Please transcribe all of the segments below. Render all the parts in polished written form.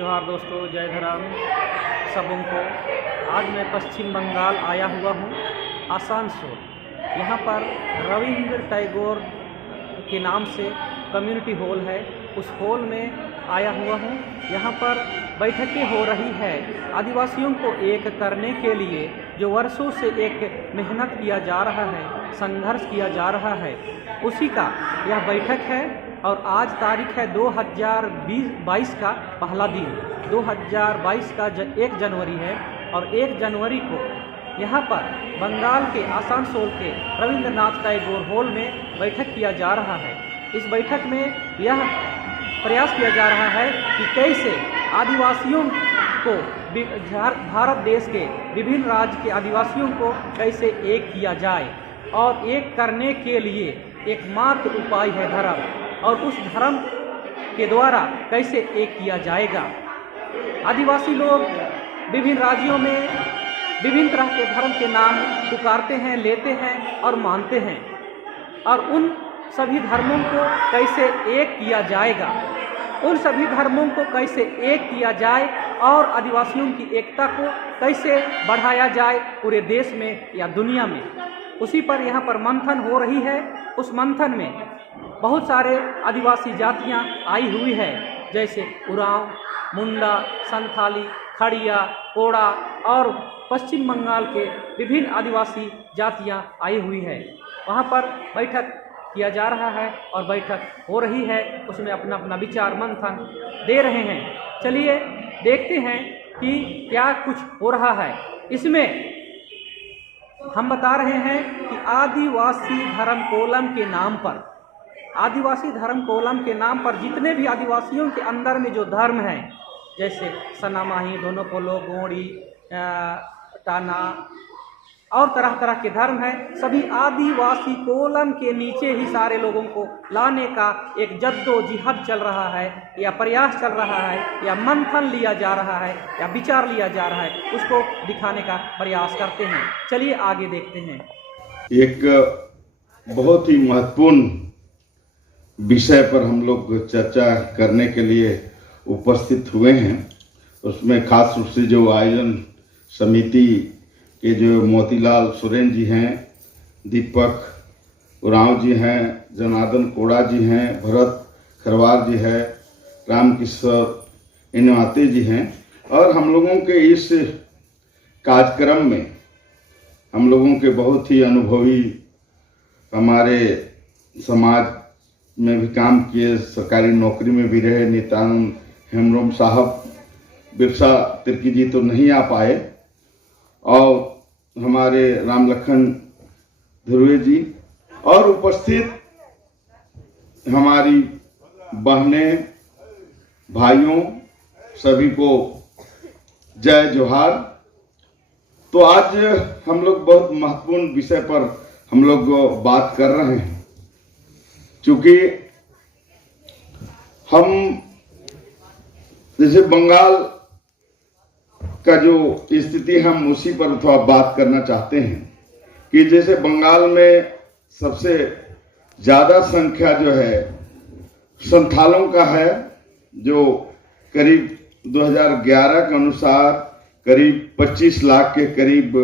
जोहार दोस्तों, जय धराम सबों को। आज मैं पश्चिम बंगाल आया हुआ हूँ, आसनसोल। यहाँ पर रविंद्र टैगोर के नाम से कम्युनिटी हॉल है, उस हॉल में आया हुआ हूँ। यहाँ पर बैठकें हो रही है आदिवासियों को एक करने के लिए, जो वर्षों से एक मेहनत किया जा रहा है, संघर्ष किया जा रहा है, उसी का यह बैठक है। और आज तारीख है 2022 का पहला दिन, 2022 का 1 जनवरी है। और 1 जनवरी को यहाँ पर बंगाल के आसनसोल के रविंद्रनाथ टैगोर हॉल में बैठक किया जा रहा है। इस बैठक में यह प्रयास किया जा रहा है कि कैसे आदिवासियों को, भारत देश के विभिन्न राज्य के आदिवासियों को कैसे एक किया जाए। और एक करने के लिए एकमात्र उपाय है धर्म, और उस धर्म के द्वारा कैसे एक किया जाएगा। आदिवासी लोग विभिन्न राज्यों में विभिन्न तरह के धर्म के नाम पुकारते हैं, लेते हैं और मानते हैं, और उन सभी धर्मों को कैसे एक किया जाएगा, उन सभी धर्मों को कैसे एक किया जाए और आदिवासियों की एकता को कैसे बढ़ाया जाए पूरे देश में या दुनिया में, उसी पर यहाँ पर मंथन हो रही है। उस मंथन में बहुत सारे आदिवासी जातियाँ आई हुई है, जैसे उरांव, मुंडा, संथाली, खड़िया, कोड़ा और पश्चिम बंगाल के विभिन्न आदिवासी जातियाँ आई हुई है। वहाँ पर बैठक किया जा रहा है और बैठक हो रही है, उसमें अपना अपना विचार मंथन दे रहे हैं। चलिए देखते हैं कि क्या कुछ हो रहा है। इसमें हम बता रहे हैं कि आदिवासी धर्म कोलम के नाम पर, आदिवासी धर्म कोलम के नाम पर जितने भी आदिवासियों के अंदर में जो धर्म है, जैसे सनामाही, धोनोपोलो, गोंडी, टाना और तरह तरह के धर्म है, सभी आदिवासी कोलम के नीचे ही सारे लोगों को लाने का एक जद्दोजहद चल रहा है, या प्रयास चल रहा है, या मंथन लिया जा रहा है, या विचार लिया जा रहा है, उसको दिखाने का प्रयास करते हैं। चलिए आगे देखते हैं। एक बहुत ही महत्वपूर्ण विषय पर हम लोग चर्चा करने के लिए उपस्थित हुए हैं। उसमें खास रूप से जो आयोजन समिति के जो मोतीलाल सोरेन जी हैं, दीपक उरांव जी हैं, जनार्दन कोड़ा जी हैं, भरत खरवार जी हैं, रामकिशोर इनवाते जी हैं, और हम लोगों के इस कार्यक्रम में हम लोगों के बहुत ही अनुभवी, हमारे समाज में भी काम किए, सरकारी नौकरी में भी रहे, नित्यानंद हेमब्रम साहब, बिरसा तिर्की जी तो नहीं आ पाए, और हमारे राम लखन ध्रुवे जी, और उपस्थित हमारी बहनें, भाइयों, सभी को जय जोहार। तो आज हम लोग बहुत महत्वपूर्ण विषय पर हम लोग बात कर रहे हैं, क्योंकि हम जैसे बंगाल का जो स्थिति, हम उसी पर थोड़ा बात करना चाहते हैं कि जैसे बंगाल में सबसे ज़्यादा संख्या जो है संथालों का है, जो करीब 2011 के अनुसार करीब 25 लाख के करीब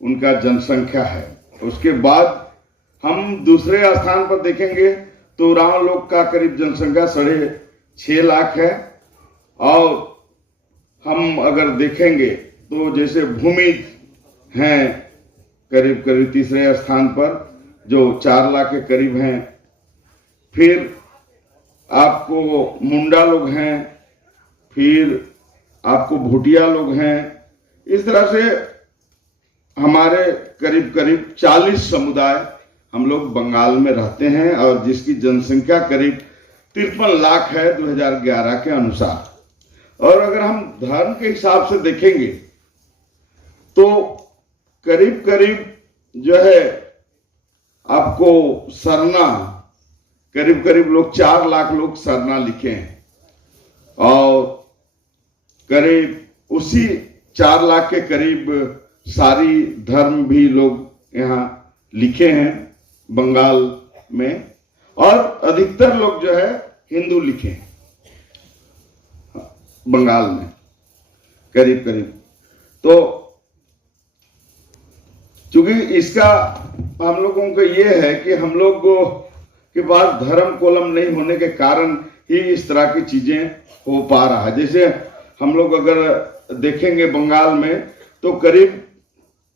उनका जनसंख्या है। उसके बाद हम दूसरे स्थान पर देखेंगे तो उरांव लोग का करीब जनसंख्या 6.5 लाख है, और हम अगर देखेंगे तो जैसे भूमि हैं करीब करीब तीसरे स्थान पर, जो 4 लाख के करीब हैं। फिर आपको मुंडा लोग हैं, फिर आपको भूटिया लोग हैं। इस तरह से हमारे करीब करीब 40 समुदाय हम लोग बंगाल में रहते हैं, और जिसकी जनसंख्या करीब 53 लाख है 2011 के अनुसार। और अगर हम धर्म के हिसाब से देखेंगे तो करीब करीब जो है आपको सरना, करीब करीब लोग 4 लाख लोग सरना लिखे हैं, और करीब उसी 4 लाख के करीब सारी धर्म भी लोग यहाँ लिखे हैं बंगाल में, और अधिकतर लोग जो है हिंदू लिखे हैं। बंगाल में करीब करीब। तो चूंकि इसका हम लोगों को ये है कि हम लोग के पास धर्म कोलम नहीं होने के कारण ही इस तरह की चीजें हो पा रहा है। जैसे हम लोग अगर देखेंगे बंगाल में, तो करीब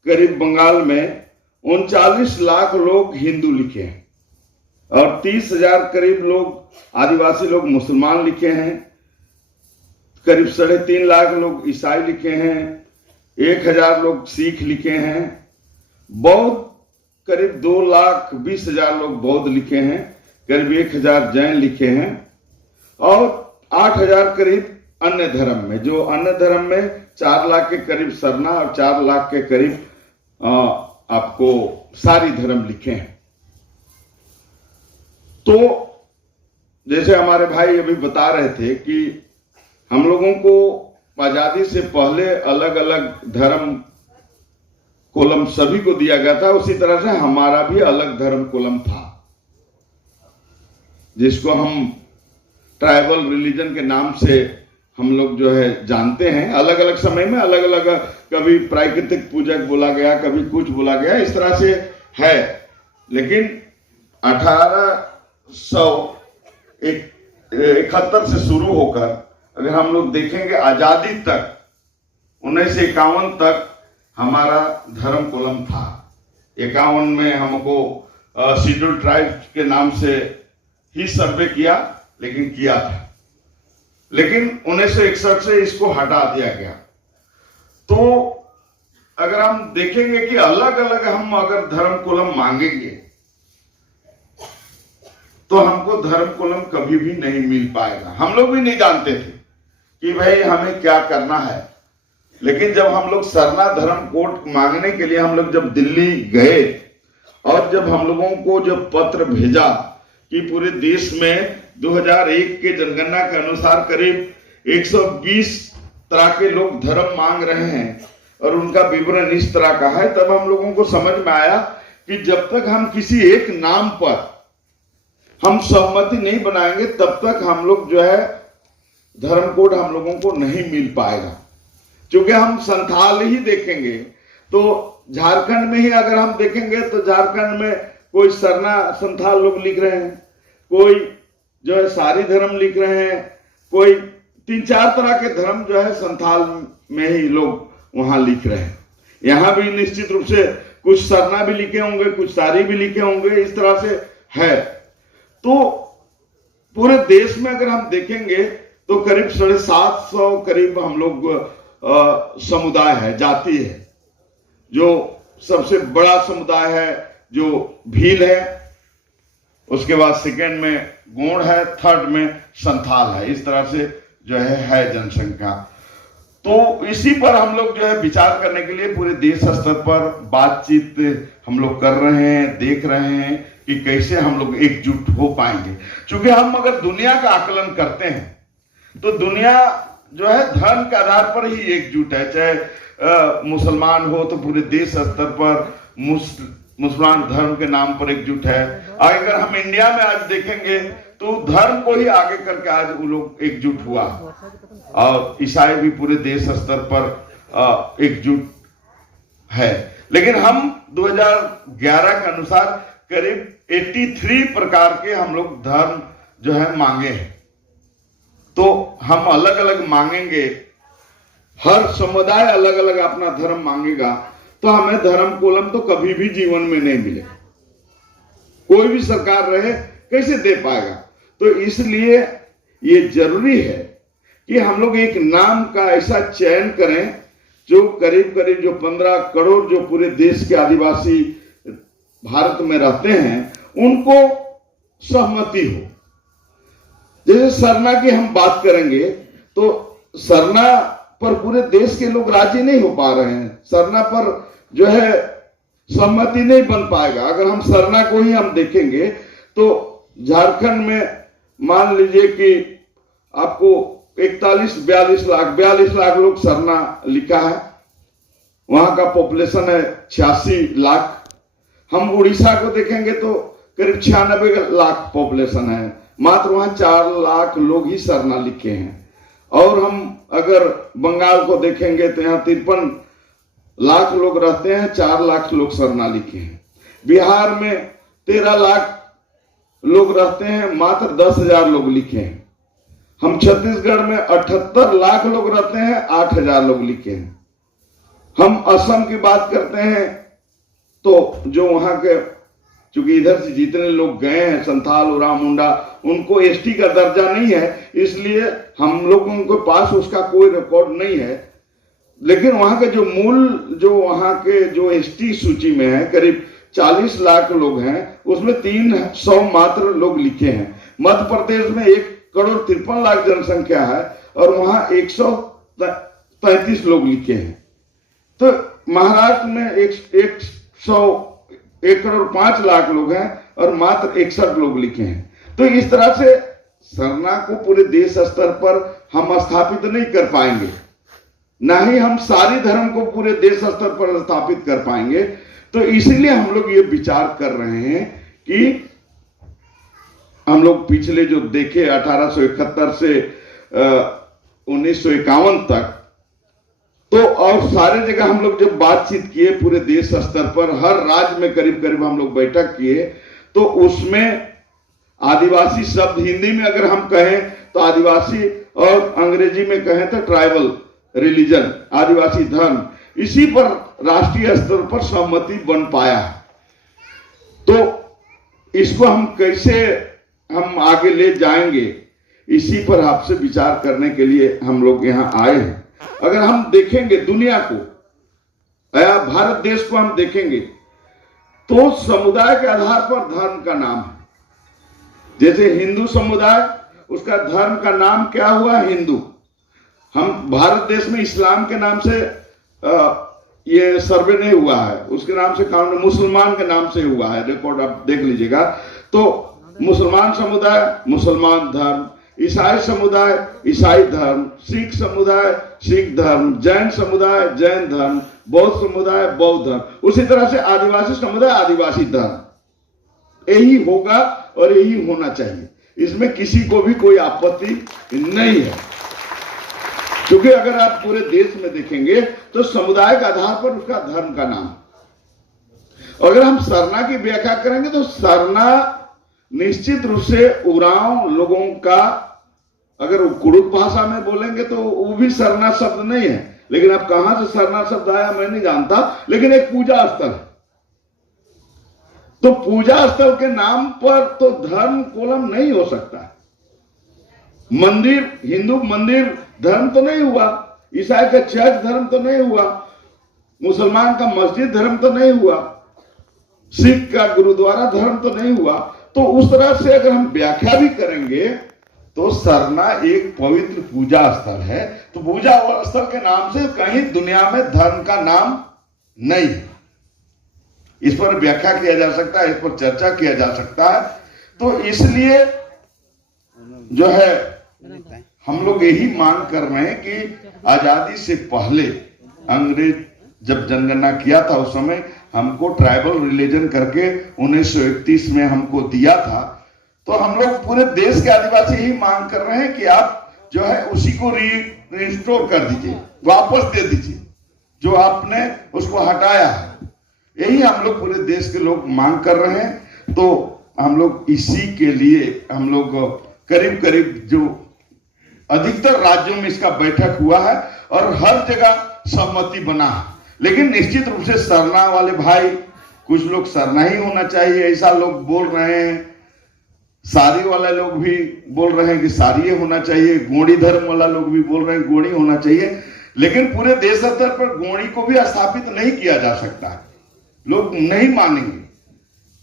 करीब बंगाल में 39 लाख लोग हिंदू लिखे हैं और 30,000 करीब लोग आदिवासी लोग मुसलमान लिखे हैं, करीब 3.5 लाख लोग ईसाई लिखे हैं, 1,000 लोग सिख लिखे हैं, बौद्ध करीब 2,20,000 लोग बौद्ध लिखे हैं, करीब 1,000 जैन लिखे हैं और 8,000 करीब अन्य धर्म में, जो अन्य धर्म में 4 लाख के करीब सरना और 4 लाख के करीब आपको सारी धर्म लिखे हैं। तो जैसे हमारे भाई अभी बता रहे थे कि हम लोगों को आजादी से पहले अलग अलग धर्म कोलम सभी को दिया गया था, उसी तरह से हमारा भी अलग धर्म कोलम था, जिसको हम ट्राइबल रिलीजन के नाम से हम लोग जो है जानते हैं। अलग अलग समय में अलग अलग, कभी प्राकृतिक पूजक बोला गया, कभी कुछ बोला गया, इस तरह से है। लेकिन 1871 से शुरू होकर अगर हम लोग देखेंगे आजादी तक 1951 तक हमारा धर्म कोलम था। 51 में हमको शेड्यूल ट्राइब के नाम से ही सर्वे किया, लेकिन किया था, लेकिन 1961 से इसको हटा दिया गया। तो अगर हम देखेंगे कि अलग अलग हम अगर धर्म कोलम मांगेंगे तो हमको धर्म कोलम कभी भी नहीं मिल पाएगा। हम लोग भी नहीं जानते थे कि भाई हमें क्या करना है, लेकिन जब हम लोग सरना धर्म कोड मांगने के लिए हम लोग जब दिल्ली गए और जब हम लोगों को जब पत्र भेजा कि पूरे देश में 2001 के जनगणना के अनुसार करीब 120 तरह के लोग धर्म मांग रहे हैं और उनका विवरण इस तरह का है, तब हम लोगों को समझ में आया कि जब तक हम किसी एक नाम पर हम सहमति नहीं बनाएंगे तब तक हम लोग जो है धर्म कोड हम लोगों को नहीं मिल पाएगा। क्योंकि हम संथाल ही देखेंगे तो झारखंड में ही अगर हम देखेंगे तो झारखंड में कोई सरना संथाल लोग लिख रहे हैं, कोई जो है सारी धर्म लिख रहे हैं, कोई 3-4 तरह के धर्म जो है संथाल में ही लोग वहां लिख रहे हैं। यहां भी निश्चित रूप से कुछ सरना भी लिखे होंगे, कुछ सारी भी लिखे होंगे, इस तरह से है। तो पूरे देश में अगर हम देखेंगे तो करीब 750 करीब हम लोग समुदाय है, जाति है। जो सबसे बड़ा समुदाय है जो भील है, उसके बाद सेकेंड में गोंड है, थर्ड में संथाल है। इस तरह से जो है जनसंख्या। तो इसी पर हम लोग जो है विचार करने के लिए पूरे देश स्तर पर बातचीत हम लोग कर रहे हैं, देख रहे हैं कि कैसे हम लोग एकजुट हो पाएंगे। क्योंकि हम अगर दुनिया का आकलन करते हैं तो दुनिया जो है धर्म के आधार पर ही एकजुट है। चाहे मुसलमान हो तो पूरे देश स्तर पर मुसलमान धर्म के नाम पर एकजुट है। अगर हम इंडिया में आज देखेंगे तो धर्म को ही आगे करके आज वो लोग एकजुट हुआ और ईसाई भी पूरे देश स्तर पर एकजुट है। लेकिन हम 2011 के अनुसार करीब 83 प्रकार के हम लोग धर्म जो है मांगे हैं। तो हम अलग अलग मांगेंगे, हर समुदाय अलग अलग अपना धर्म मांगेगा, तो हमें धर्म कोलम तो कभी भी जीवन में नहीं मिलेगा। कोई भी सरकार रहे कैसे दे पाएगा। तो इसलिए ये जरूरी है कि हम लोग एक नाम का ऐसा चयन करें जो करीब करीब जो 15 करोड़ जो पूरे देश के आदिवासी भारत में रहते हैं उनको सहमति हो। जैसे सरना की हम बात करेंगे तो सरना पर पूरे देश के लोग राजी नहीं हो पा रहे हैं, सरना पर जो है सहमति नहीं बन पाएगा। अगर हम सरना को ही हम देखेंगे तो झारखंड में मान लीजिए कि आपको 42 लाख लोग सरना लिखा है, वहां का पॉपुलेशन है 86 लाख। हम उड़ीसा को देखेंगे तो करीब 96 लाख पॉपुलेशन है, मात्र वहां 4 लाख लोग ही सरना लिखे हैं। और हम अगर बंगाल को देखेंगे तो यहाँ 53 लाख लोग रहते हैं, 4 लाख लोग सरना लिखे हैं। बिहार में 13 लाख लोग रहते हैं, मात्र 10,000 लोग लिखे हैं। हम छत्तीसगढ़ में 78 लाख लोग रहते हैं, 8,000 लोग लिखे हैं। हम असम की बात करते हैं तो जो वहां के, चूंकि इधर से जितने लोग गए हैं, संथाल, उरांव, मुंडा, उनको एसटी का दर्जा नहीं है, इसलिए हम लोगों के पास उसका कोई रिकॉर्ड नहीं है। लेकिन वहां के जो मूल, जो वहां के जो एसटी सूची में है, करीब 40 लाख लोग हैं, उसमें 300 मात्र लोग लिखे हैं। मध्य प्रदेश में 1,53,00,000 जनसंख्या है और वहां 133 लोग लिखे हैं। तो महाराष्ट्र में 1,05,00,000 लोग हैं और मात्र 61 लोग लिखे हैं। तो इस तरह से सरना को पूरे देश स्तर पर हम स्थापित नहीं कर पाएंगे, ना ही हम सारी धर्म को पूरे देश स्तर पर स्थापित कर पाएंगे। तो इसीलिए हम लोग ये विचार कर रहे हैं कि हम लोग पिछले जो देखे 1871 से 1951 तक, तो और सारे जगह हम लोग जब बातचीत किए पूरे देश स्तर पर, हर राज्य में करीब करीब हम लोग बैठक किए, तो उसमें आदिवासी शब्द हिंदी में अगर हम कहें तो आदिवासी, और अंग्रेजी में कहें तो ट्राइबल रिलीजन, आदिवासी धर्म, इसी पर राष्ट्रीय स्तर पर सहमति बन पाया है। तो इसको हम कैसे हम आगे ले जाएंगे, इसी पर आपसे विचार करने के लिए हम लोग यहाँ आए हैं। अगर हम देखेंगे दुनिया को या भारत देश को हम देखेंगे तो समुदाय के आधार पर धर्म का नाम है। जैसे हिंदू समुदाय, उसका धर्म का नाम क्या हुआ? हिंदू। हम भारत देश में इस्लाम के नाम से ये सर्वे नहीं हुआ है, उसके नाम से कानून मुसलमान के नाम से हुआ है, रिकॉर्ड आप देख लीजिएगा। तो मुसलमान समुदाय मुसलमान धर्म, ईसाई समुदाय ईसाई धर्म, सिख समुदाय सिख धर्म, जैन समुदाय जैन धर्म, बौद्ध समुदाय बौद्ध धर्म, उसी तरह से आदिवासी समुदाय आदिवासी धर्म। यही होगा और यही होना चाहिए, इसमें किसी को भी कोई आपत्ति नहीं है। क्योंकि अगर आप पूरे देश में देखेंगे तो समुदाय के आधार पर उसका धर्म का नाम। अगर हम सरना की व्याख्या करेंगे तो सरना निश्चित रूप से उरांव लोगों का, अगर कुड़ुक भाषा में बोलेंगे तो वो भी सरना शब्द नहीं है, लेकिन अब कहां से सरना शब्द आया मैं नहीं जानता, लेकिन एक पूजा स्थल है। तो पूजा स्थल के नाम पर तो धर्म कोलम नहीं हो सकता। मंदिर, हिंदू मंदिर धर्म तो नहीं हुआ, ईसाई का चर्च धर्म तो नहीं हुआ, मुसलमान का मस्जिद धर्म तो नहीं हुआ, सिख का गुरुद्वारा धर्म तो नहीं हुआ। तो उस तरह से अगर हम व्याख्या भी करेंगे तो सरना एक पवित्र पूजा स्थल है। तो पूजा स्थल के नाम से कहीं दुनिया में धर्म का नाम नहीं है। इस पर व्याख्या किया जा सकता है, इस पर चर्चा किया जा सकता है। तो इसलिए जो है हम लोग यही मांग कर रहे हैं कि आजादी से पहले अंग्रेज जब जनगणना किया था उस समय हमको ट्राइबल रिलीजन करके 1931 में हमको दिया था। तो हम लोग पूरे देश के आदिवासी यही मांग कर रहे हैं कि आप जो है उसी को रिस्टोर कर दीजिए, वापस दे दीजिए जो आपने उसको हटाया है। यही हम लोग पूरे देश के लोग मांग कर रहे हैं। तो हम लोग इसी के लिए हम लोग करीब करीब जो अधिकतर राज्यों में इसका बैठक हुआ है और हर जगह सहमति बना है। लेकिन निश्चित रूप से सरना वाले भाई, कुछ लोग सरना ही होना चाहिए ऐसा लोग बोल रहे हैं, सारी वाला लोग भी बोल रहे हैं कि सारी होना चाहिए, गोंडी धर्म वाला लोग भी बोल रहे हैं गोंडी होना चाहिए। लेकिन पूरे देश स्तर पर गोंडी को भी स्थापित नहीं किया जा सकता है, लोग नहीं मानेंगे।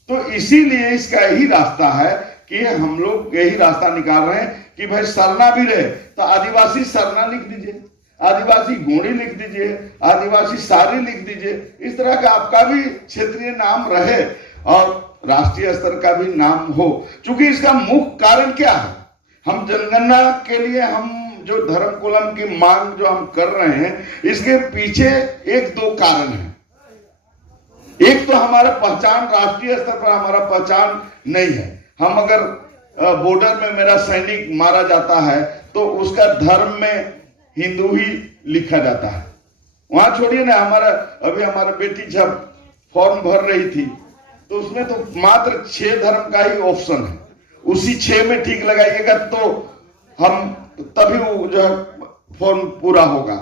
तो इसीलिए इसका यही रास्ता है कि हम लोग यही रास्ता निकाल रहे हैं कि भाई सरना भी रहे तो आदिवासी सरना लिख दीजिए, आदिवासी गोंडी लिख दीजिए, आदिवासी सारी लिख दीजिए। इस तरह का आपका भी क्षेत्रीय नाम रहे और राष्ट्रीय स्तर का भी नाम हो। क्योंकि इसका मुख्य कारण क्या है, हम जनगणना के लिए हम जो धर्म कोलम की मांग जो हम कर रहे हैं, इसके पीछे एक दो कारण है। एक तो हमारा पहचान, राष्ट्रीय स्तर पर हमारा पहचान नहीं है। हम अगर बॉर्डर में मेरा सैनिक मारा जाता है तो उसका धर्म में हिंदू ही लिखा जाता है। वहां छोड़िए ना, हमारा बेटी जब फॉर्म भर रही थी तो उसमें तो मात्र 6 धर्म का ही ऑप्शन है, उसी 6 में ठीक लगाइएगा तो हम तभी वो जो है फॉर्म पूरा होगा।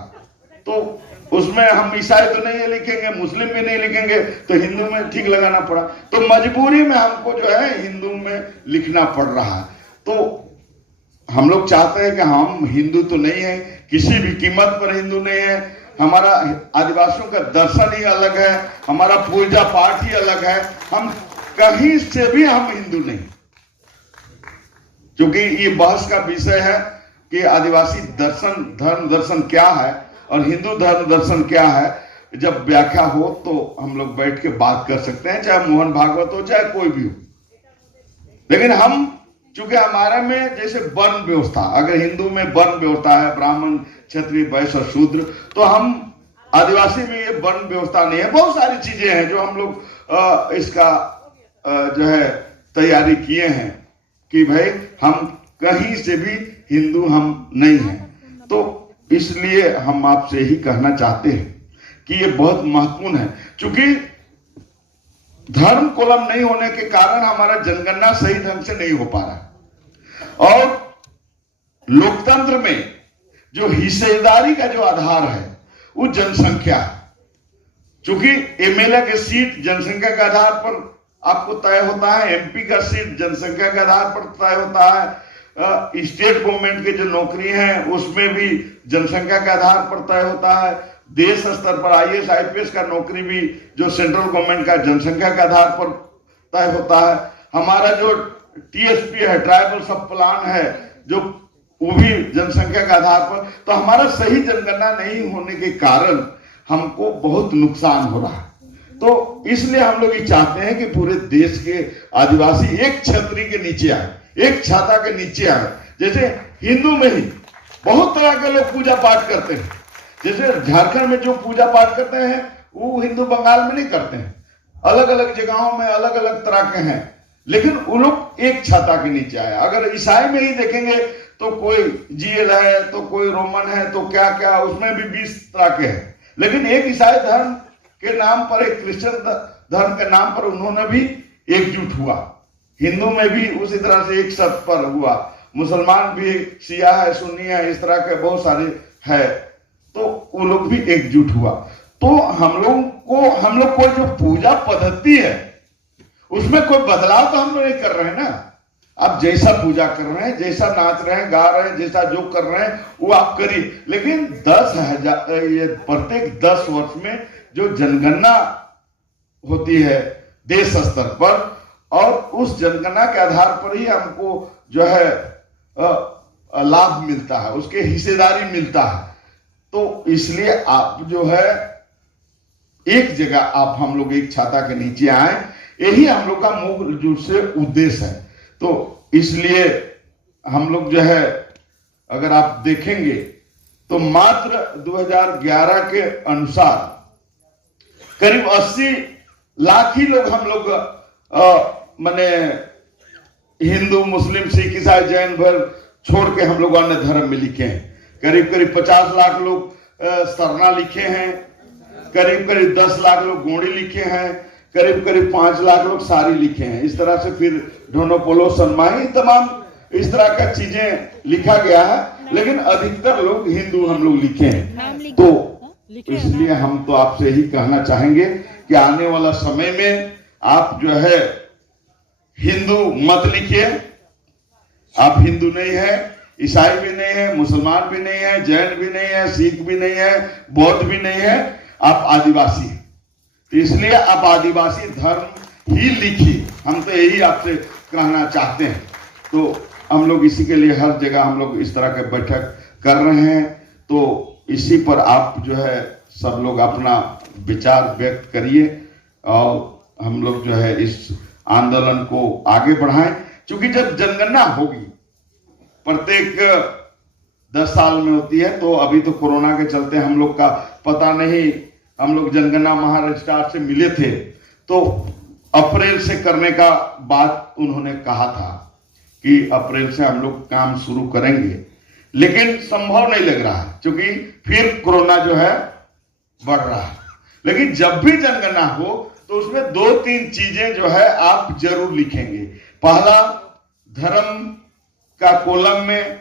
तो उसमें हम ईसाई तो नहीं लिखेंगे, मुस्लिम भी नहीं लिखेंगे, तो हिंदू में ठीक लगाना पड़ा। तो मजबूरी में हमको जो है हिंदू में लिखना पड़ रहा है। तो हम लोग चाहते हैं कि हम हिंदू तो नहीं है, किसी भी कीमत पर हिंदू नहीं है। हमारा आदिवासियों का दर्शन ही अलग है, हमारा पूजा पाठ ही अलग है, हम कहीं से भी हम हिंदू नहीं। क्योंकि ये बहस का विषय है कि आदिवासी दर्शन धर्म दर्शन क्या है और हिंदू धर्म दर्शन क्या है। जब व्याख्या हो तो हम लोग बैठ के बात कर सकते हैं, चाहे मोहन भागवत हो चाहे कोई भी हो। लेकिन हम चूंकि हमारे में जैसे वर्ण व्यवस्था, अगर हिंदू में वर्ण व्यवस्था है ब्राह्मण क्षत्रिय वैश्य और शूद्र, तो हम आदिवासी में ये वर्ण व्यवस्था नहीं है। बहुत सारी चीजें हैं जो हम लोग इसका जो है तैयारी किए हैं कि भाई हम कहीं से भी हिंदू हम नहीं हैं। तो इसलिए हम आपसे ही कहना चाहते हैं कि ये बहुत महत्वपूर्ण है। चूंकि धर्म कोलम नहीं होने के कारण हमारा जनगणना सही ढंग से नहीं हो पा रहा, और लोकतंत्र में जो हिस्सेदारी का जो आधार है वो जनसंख्या है। चूंकि एमएलए के सीट जनसंख्या के आधार पर आपको तय होता है, एमपी का सीट जनसंख्या के आधार पर तय होता है, स्टेट गवर्नमेंट के जो नौकरी हैं उसमें भी जनसंख्या के आधार पर तय होता है, देश स्तर पर आईएएस आईपीएस का नौकरी भी जो सेंट्रल गवर्नमेंट का जनसंख्या के आधार पर तय होता है। हमारा जो टीएसपी है, ट्राइबल सब प्लान है, जो वो भी जनसंख्या के आधार पर। तो हमारा सही जनगणना नहीं होने के कारण हमको बहुत नुकसान हो रहा है। तो इसलिए हम लोग ये चाहते हैं कि पूरे देश के आदिवासी एक छतरी के नीचे आए, एक छाता के नीचे आए। जैसे हिंदू में ही बहुत तरह के लोग पूजा पाठ करते हैं, जैसे झारखंड में जो पूजा पाठ करते हैं वो हिंदू बंगाल में नहीं करते हैं, अलग अलग जगहों में अलग अलग तरह के हैं, लेकिन वो लोग एक छाता के नीचे आए। अगर ईसाई में ही देखेंगे तो कोई जीएल है, तो कोई रोमन है, तो क्या क्या उसमें भी 20 तरह के हैं। लेकिन एक ईसाई धर्म के नाम पर, एक क्रिश्चियन धर्म के नाम पर उन्होंने भी एकजुट हुआ। हिंदू में भी उसी तरह से एक शब्द पर हुआ, मुसलमान भी शिया है, सुन्नी है, इस तरह के बहुत सारे है, तो वो लोग भी एकजुट हुआ। तो हम लोग को जो पूजा पद्धति है उसमें कोई बदलाव तो हम लोग नहीं कर रहे हैं ना। आप जैसा पूजा कर रहे हैं, जैसा नाच रहे हैं, गा रहे हैं, जैसा जो कर रहे हैं वो आप करिए। लेकिन 10,000 ये प्रत्येक 10 वर्ष में जो जनगणना होती है देश स्तर पर, और उस जनगणना के आधार पर ही हमको जो है लाभ मिलता है, उसके हिस्सेदारी मिलता है। तो इसलिए आप जो है एक जगह आप हम लोग एक छाता के नीचे आए, यही हम लोग का मूल रूप से उद्देश्य है। तो इसलिए हम लोग जो है अगर आप देखेंगे तो मात्र 2011 के अनुसार करीब 80 लाख ही लोग हम लोग माने हिंदू मुस्लिम सिख ईसाई जैन भर छोड़ के हम लोग अन्य धर्म में लिखे हैं। करीब करीब 50 लाख लोग सरना लिखे हैं, करीब करीब 10 लाख लोग गोंडी लिखे हैं, करीब करीब 5 लाख लोग सारी लिखे हैं। इस तरह से फिर ढोनोपोलो सनमाही तमाम इस तरह का चीजें लिखा गया है, लेकिन अधिकतर लोग हिंदू हम लोग लिखे हैं। तो इसलिए हम तो आपसे ही कहना चाहेंगे कि आने वाला समय में आप जो है हिंदू मत लिखिए। आप हिंदू नहीं है, ईसाई भी नहीं है, मुसलमान भी नहीं है, जैन भी नहीं है, सिख भी नहीं है, बौद्ध भी नहीं है, आप आदिवासी हैं। तो इसलिए आप आदिवासी धर्म ही लिखिए, हम तो यही आपसे कहना चाहते हैं। तो हम लोग इसी के लिए हर जगह हम लोग इस तरह के बैठक कर रहे हैं। तो इसी पर आप जो है सब लोग अपना विचार व्यक्त करिए और हम लोग जो है इस आंदोलन को आगे बढ़ाएं। क्योंकि जब जनगणना होगी प्रत्येक 10 साल में होती है, तो अभी तो कोरोना के चलते हम लोग का पता नहीं, हम लोग जनगणना महारजिस्ट्रार से मिले थे तो अप्रैल से करने का बात उन्होंने कहा था कि अप्रैल से हम लोग काम शुरू करेंगे। लेकिन संभव नहीं लग रहा है क्योंकि फिर कोरोना जो है बढ़ रहा है। लेकिन जब भी जनगणना हो तो उसमें 2-3 चीजें जो है आप जरूर लिखेंगे। पहला, धर्म का कॉलम में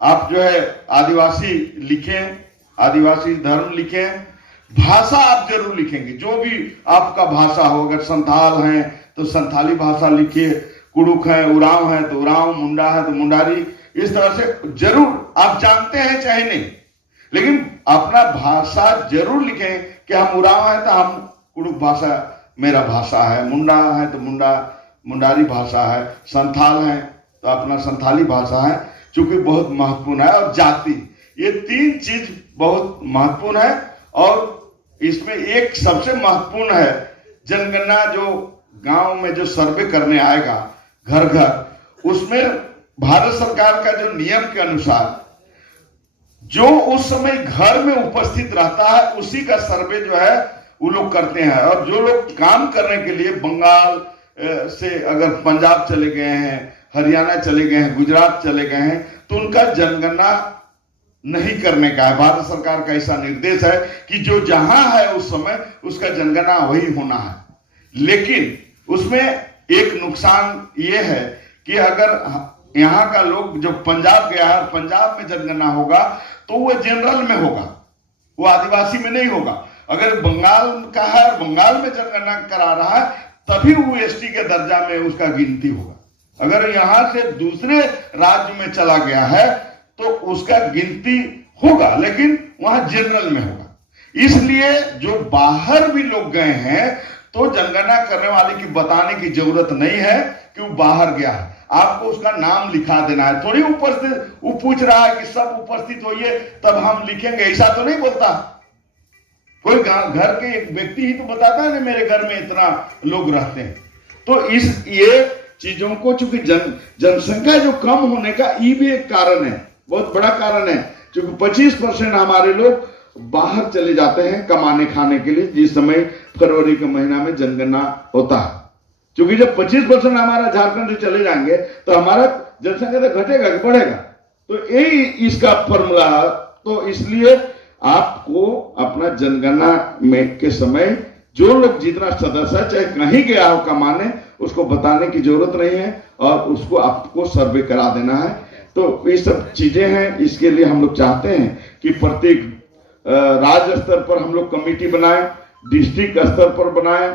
आप जो है आदिवासी लिखें, आदिवासी धर्म लिखें। भाषा आप जरूर लिखेंगे, जो भी आपका भाषा हो, अगर संथाल है तो संथाली भाषा लिखिए, कुड़ुक है, उरांव है तो उरांव, मुंडा है तो मुंडारी, इस तरह से जरूर आप जानते हैं चाहे नहीं, लेकिन अपना भाषा जरूर लिखें कि हम उरांव है तो हम कुड़ुक भाषा मेरा भाषा है, मुंडा है तो मुंडारी भाषा है, संथाल है तो अपना संथाली भाषा है, चूंकि बहुत महत्वपूर्ण है। और जाति, ये 3 चीज बहुत महत्वपूर्ण है। और इसमें एक सबसे महत्वपूर्ण है, जनगणना जो गांव में जो सर्वे करने आएगा घर घर, उसमें भारत सरकार का जो नियम के अनुसार जो उस समय घर में उपस्थित रहता है उसी का सर्वे जो है वो लोग करते हैं। और जो लोग काम करने के लिए बंगाल से अगर पंजाब चले गए हैं, हरियाणा चले गए हैं, गुजरात चले गए हैं, तो उनका जनगणना नहीं करने का है। भारत सरकार का ऐसा निर्देश है कि जो जहां है उस समय उसका जनगणना वही होना है। लेकिन उसमें एक नुकसान ये है कि अगर यहाँ का लोग जो पंजाब गया है, पंजाब में जनगणना होगा तो वो जनरल में होगा, वो आदिवासी में नहीं होगा। अगर बंगाल का है, बंगाल में जनगणना करा रहा है, तभी वो एसटी के दर्जा में उसका गिनती होगा। अगर यहां से दूसरे राज्य में चला गया है तो उसका गिनती होगा, लेकिन वहां जनरल में होगा। इसलिए जो बाहर भी लोग गए हैं तो जनगणना करने वाले की बताने की जरूरत नहीं है कि वो बाहर गया है, आपको उसका नाम लिखा देना है। थोड़ी उपस्थित, वो पूछ रहा है कि सब उपस्थित होइए तब हम लिखेंगे, ऐसा तो नहीं बोलता। कोई घर के एक व्यक्ति ही तो बताता है ना मेरे घर में इतना लोग रहते हैं। तो ये चीजों को, चूंकि जनसंख्या जो कम होने का ये भी एक कारण है, बहुत बड़ा कारण है। क्योंकि 25% हमारे लोग बाहर चले जाते हैं कमाने खाने के लिए, जिस समय फरवरी के महीना में जनगणना होता है। क्योंकि जब 25% हमारा झारखंड से चले जाएंगे तो हमारा जनसंख्या तो घटेगा कि बढ़ेगा। तो यही इसका फॉर्मूला है। तो इसलिए आपको अपना जनगणना में के समय जो लोग जितना सदस्य है, चाहे कहीं गया हो कमाने, उसको बताने की जरूरत नहीं है और उसको आपको सर्वे करा देना है। तो ये सब चीजें हैं। इसके लिए हम लोग चाहते हैं कि प्रत्येक राज्य स्तर पर हम लोग कमेटी बनाएं, डिस्ट्रिक्ट स्तर पर बनाएं,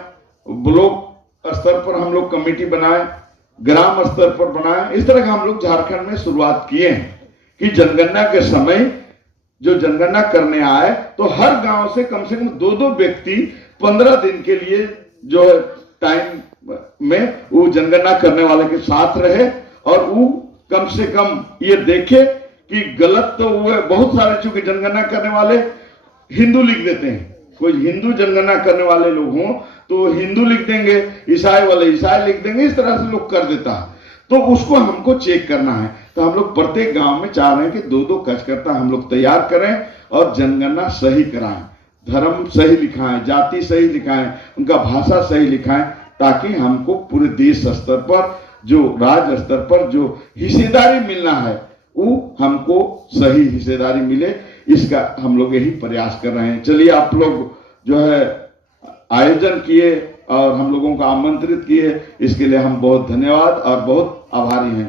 ब्लॉक स्तर पर हम लोग कमेटी बनाएं, ग्राम स्तर पर बनाएं। इस तरह का हम लोग झारखंड में शुरुआत किए हैं कि जनगणना के समय जो जनगणना करने आए तो हर गांव से कम 2-2 व्यक्ति 15 दिन के लिए जो टाइम में वो जनगणना करने वाले के साथ रहे और वो कम से कम ये देखे कि गलत तो वो बहुत सारे, चूंकि जनगणना करने वाले हिंदू लिख देते हैं, कोई हिंदू जनगणना करने वाले लोग हों तो हिंदू लिख देंगे, ईसाई वाले ईसाई लिख देंगे, इस तरह से लोग कर देता है। तो उसको हमको चेक करना है। तो हम लोग प्रत्येक गांव में चाह रहे हैं कि 2-2 कार्यकर्ता हम लोग तैयार करें और जनगणना सही कराएं, धर्म सही लिखाएं, जाति सही लिखाएं, उनका भाषा सही लिखाएं, ताकि हमको पूरे देश स्तर पर, जो राज्य स्तर पर जो हिस्सेदारी मिलना है वो हमको सही हिस्सेदारी मिले। इसका हम लोग यही प्रयास कर रहे हैं। चलिए, आप लोग जो है आयोजन किए और हम लोगों को आमंत्रित किए, इसके लिए हम बहुत धन्यवाद और बहुत आभारी हैं।